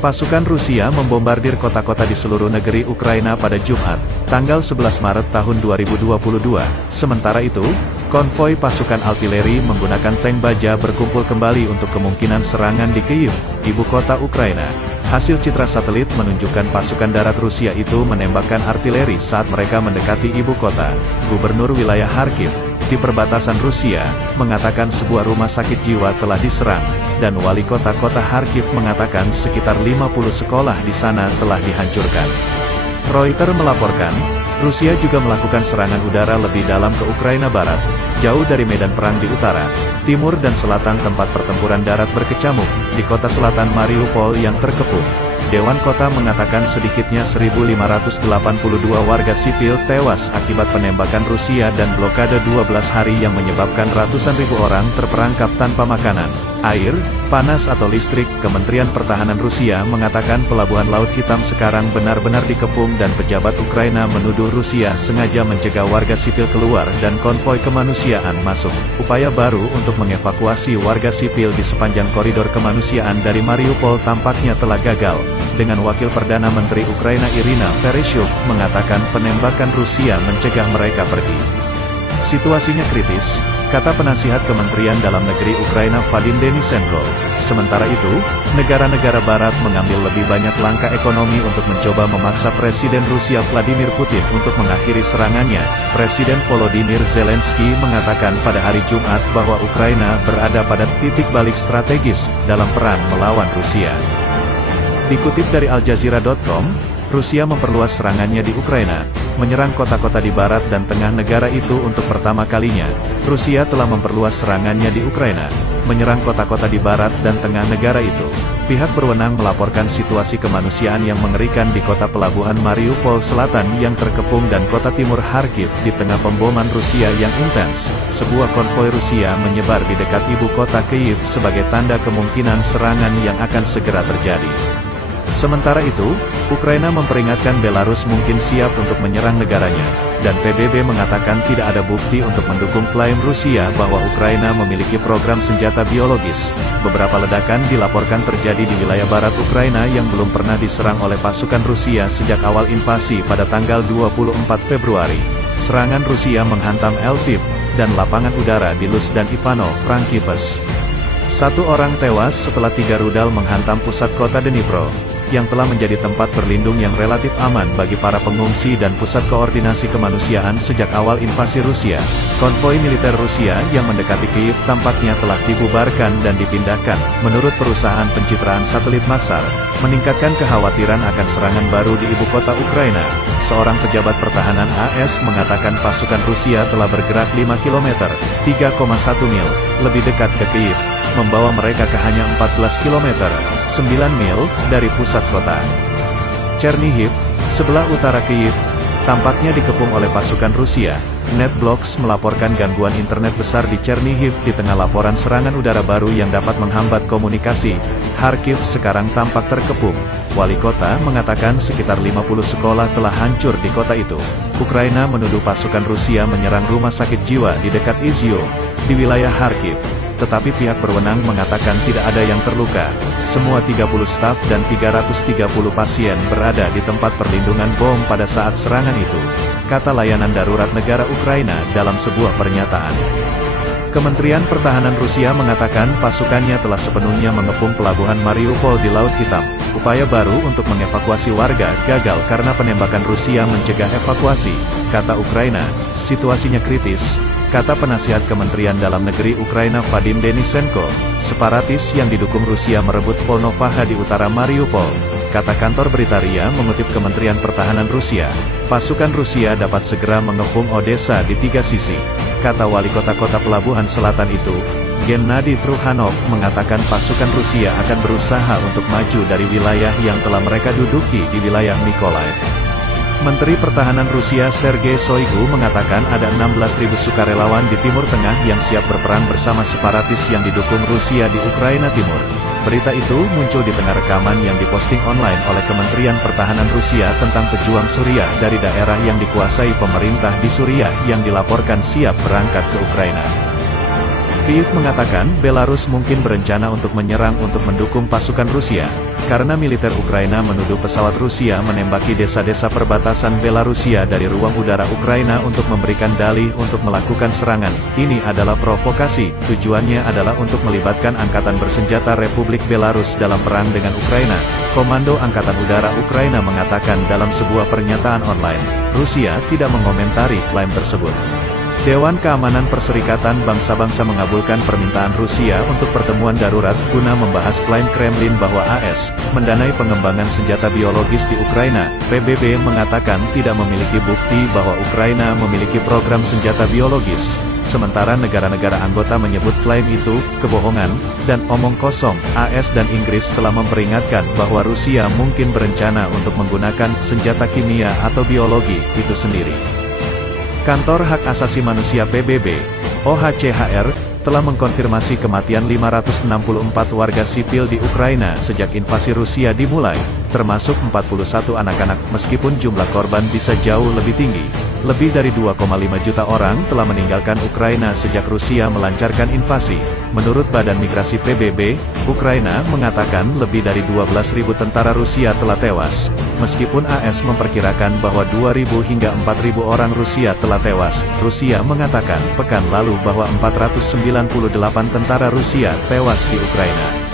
Pasukan Rusia membombardir kota-kota di seluruh negeri Ukraina pada Jumat, tanggal 11 Maret tahun 2022. Sementara itu, konvoi pasukan artileri menggunakan tank baja berkumpul kembali untuk kemungkinan serangan di Kyiv, ibu kota Ukraina. Hasil citra satelit menunjukkan pasukan darat Rusia itu menembakkan artileri saat mereka mendekati ibu kota. Gubernur wilayah Kharkiv, di perbatasan Rusia, mengatakan sebuah rumah sakit jiwa telah diserang, dan wali kota Kharkiv mengatakan sekitar 50 sekolah di sana telah dihancurkan. Reuters melaporkan, Rusia juga melakukan serangan udara lebih dalam ke Ukraina Barat, jauh dari medan perang di utara, timur dan selatan tempat pertempuran darat berkecamuk, di kota selatan Mariupol yang terkepung. Dewan Kota mengatakan sedikitnya 1.582 warga sipil tewas akibat penembakan Rusia dan blokade 12 hari yang menyebabkan ratusan ribu orang terperangkap tanpa makanan, air, panas atau listrik. Kementerian Pertahanan Rusia mengatakan pelabuhan Laut Hitam sekarang benar-benar dikepung dan pejabat Ukraina menuduh Rusia sengaja mencegah warga sipil keluar dan konvoi kemanusiaan masuk. Upaya baru untuk mengevakuasi warga sipil di sepanjang koridor kemanusiaan dari Mariupol tampaknya telah gagal, dengan Wakil Perdana Menteri Ukraina Irina Vereshchuk mengatakan penembakan Rusia mencegah mereka pergi. Situasinya kritis, kata penasihat Kementerian Dalam Negeri Ukraina Vadim Denisenko. Sementara itu, negara-negara barat mengambil lebih banyak langkah ekonomi untuk mencoba memaksa Presiden Rusia Vladimir Putin untuk mengakhiri serangannya. Presiden Volodymyr Zelensky mengatakan pada hari Jumat bahwa Ukraina berada pada titik balik strategis dalam perang melawan Rusia. Dikutip dari Aljazeera.com, Rusia memperluas serangannya di Ukraina, menyerang kota-kota di barat dan tengah negara itu untuk pertama kalinya. Rusia telah memperluas serangannya di Ukraina, menyerang kota-kota di barat dan tengah negara itu. Pihak berwenang melaporkan situasi kemanusiaan yang mengerikan di kota pelabuhan Mariupol Selatan yang terkepung dan kota timur Kharkiv di tengah pemboman Rusia yang intens. Sebuah konvoi Rusia menyebar di dekat ibu kota Kyiv sebagai tanda kemungkinan serangan yang akan segera terjadi. Sementara itu, Ukraina memperingatkan Belarus mungkin siap untuk menyerang negaranya, dan PBB mengatakan tidak ada bukti untuk mendukung klaim Rusia bahwa Ukraina memiliki program senjata biologis. Beberapa ledakan dilaporkan terjadi di wilayah barat Ukraina yang belum pernah diserang oleh pasukan Rusia sejak awal invasi pada tanggal 24 Februari. Serangan Rusia menghantam Lviv, dan lapangan udara di Luz dan Ivano-Frankivsk. 1 orang tewas setelah 3 rudal menghantam pusat kota Dnipro, yang telah menjadi tempat berlindung yang relatif aman bagi para pengungsi dan pusat koordinasi kemanusiaan sejak awal invasi Rusia. Konvoi militer Rusia yang mendekati Kyiv tampaknya telah dibubarkan dan dipindahkan, menurut perusahaan pencitraan satelit Maxar, meningkatkan kekhawatiran akan serangan baru di ibu kota Ukraina. Seorang pejabat pertahanan AS mengatakan pasukan Rusia telah bergerak 5 km, 3,1 mil, lebih dekat ke Kyiv, membawa mereka ke hanya 14 km, 9 mil, dari pusat kota. Chernihiv, sebelah utara Kyiv, tampaknya dikepung oleh pasukan Rusia. NetBlocks melaporkan gangguan internet besar di Chernihiv di tengah laporan serangan udara baru yang dapat menghambat komunikasi. Kharkiv sekarang tampak terkepung. Wali kota mengatakan sekitar 50 sekolah telah hancur di kota itu. Ukraina menuduh pasukan Rusia menyerang rumah sakit jiwa di dekat Izium, di wilayah Kharkiv. Tetapi pihak berwenang mengatakan tidak ada yang terluka. Semua 30 staf dan 330 pasien berada di tempat perlindungan bom pada saat serangan itu, kata layanan darurat negara Ukraina dalam sebuah pernyataan. Kementerian Pertahanan Rusia mengatakan pasukannya telah sepenuhnya mengepung pelabuhan Mariupol di Laut Hitam. Upaya baru untuk mengevakuasi warga gagal karena penembakan Rusia mencegah evakuasi, kata Ukraina. Situasinya kritis, kata penasihat Kementerian Dalam Negeri Ukraina Vadim Denisenko. Separatis yang didukung Rusia merebut Volnovakha di utara Mariupol, kata kantor berita RIA mengutip Kementerian Pertahanan Rusia. Pasukan Rusia dapat segera mengepung Odessa di 3 sisi, kata wali kota-kota pelabuhan selatan itu. Gennady Trukhanov mengatakan pasukan Rusia akan berusaha untuk maju dari wilayah yang telah mereka duduki di wilayah Mykolaiv. Menteri Pertahanan Rusia Sergei Shoigu mengatakan ada 16.000 sukarelawan di Timur Tengah yang siap berperang bersama separatis yang didukung Rusia di Ukraina Timur. Berita itu muncul di tengah rekaman yang diposting online oleh Kementerian Pertahanan Rusia tentang pejuang Suriah dari daerah yang dikuasai pemerintah di Suriah yang dilaporkan siap berangkat ke Ukraina. Kyiv mengatakan Belarus mungkin berencana untuk menyerang untuk mendukung pasukan Rusia, karena militer Ukraina menuduh pesawat Rusia menembaki desa-desa perbatasan Belarusia dari ruang udara Ukraina untuk memberikan dalih untuk melakukan serangan. Ini adalah provokasi, tujuannya adalah untuk melibatkan Angkatan Bersenjata Republik Belarus dalam perang dengan Ukraina. Komando Angkatan Udara Ukraina mengatakan dalam sebuah pernyataan online, Rusia tidak mengomentari klaim tersebut. Dewan Keamanan Perserikatan Bangsa-Bangsa mengabulkan permintaan Rusia untuk pertemuan darurat guna membahas klaim Kremlin bahwa AS mendanai pengembangan senjata biologis di Ukraina. PBB mengatakan tidak memiliki bukti bahwa Ukraina memiliki program senjata biologis, sementara negara-negara anggota menyebut klaim itu kebohongan dan omong kosong. AS dan Inggris telah memperingatkan bahwa Rusia mungkin berencana untuk menggunakan senjata kimia atau biologi itu sendiri. Kantor Hak Asasi Manusia PBB, OHCHR, telah mengkonfirmasi kematian 564 warga sipil di Ukraina sejak invasi Rusia dimulai, termasuk 41 anak-anak, meskipun jumlah korban bisa jauh lebih tinggi. Lebih dari 2,5 juta orang telah meninggalkan Ukraina sejak Rusia melancarkan invasi. Menurut Badan Migrasi PBB, Ukraina mengatakan lebih dari 12.000 tentara Rusia telah tewas. Meskipun AS memperkirakan bahwa 2.000 hingga 4.000 orang Rusia telah tewas, Rusia mengatakan pekan lalu bahwa 498 tentara Rusia tewas di Ukraina.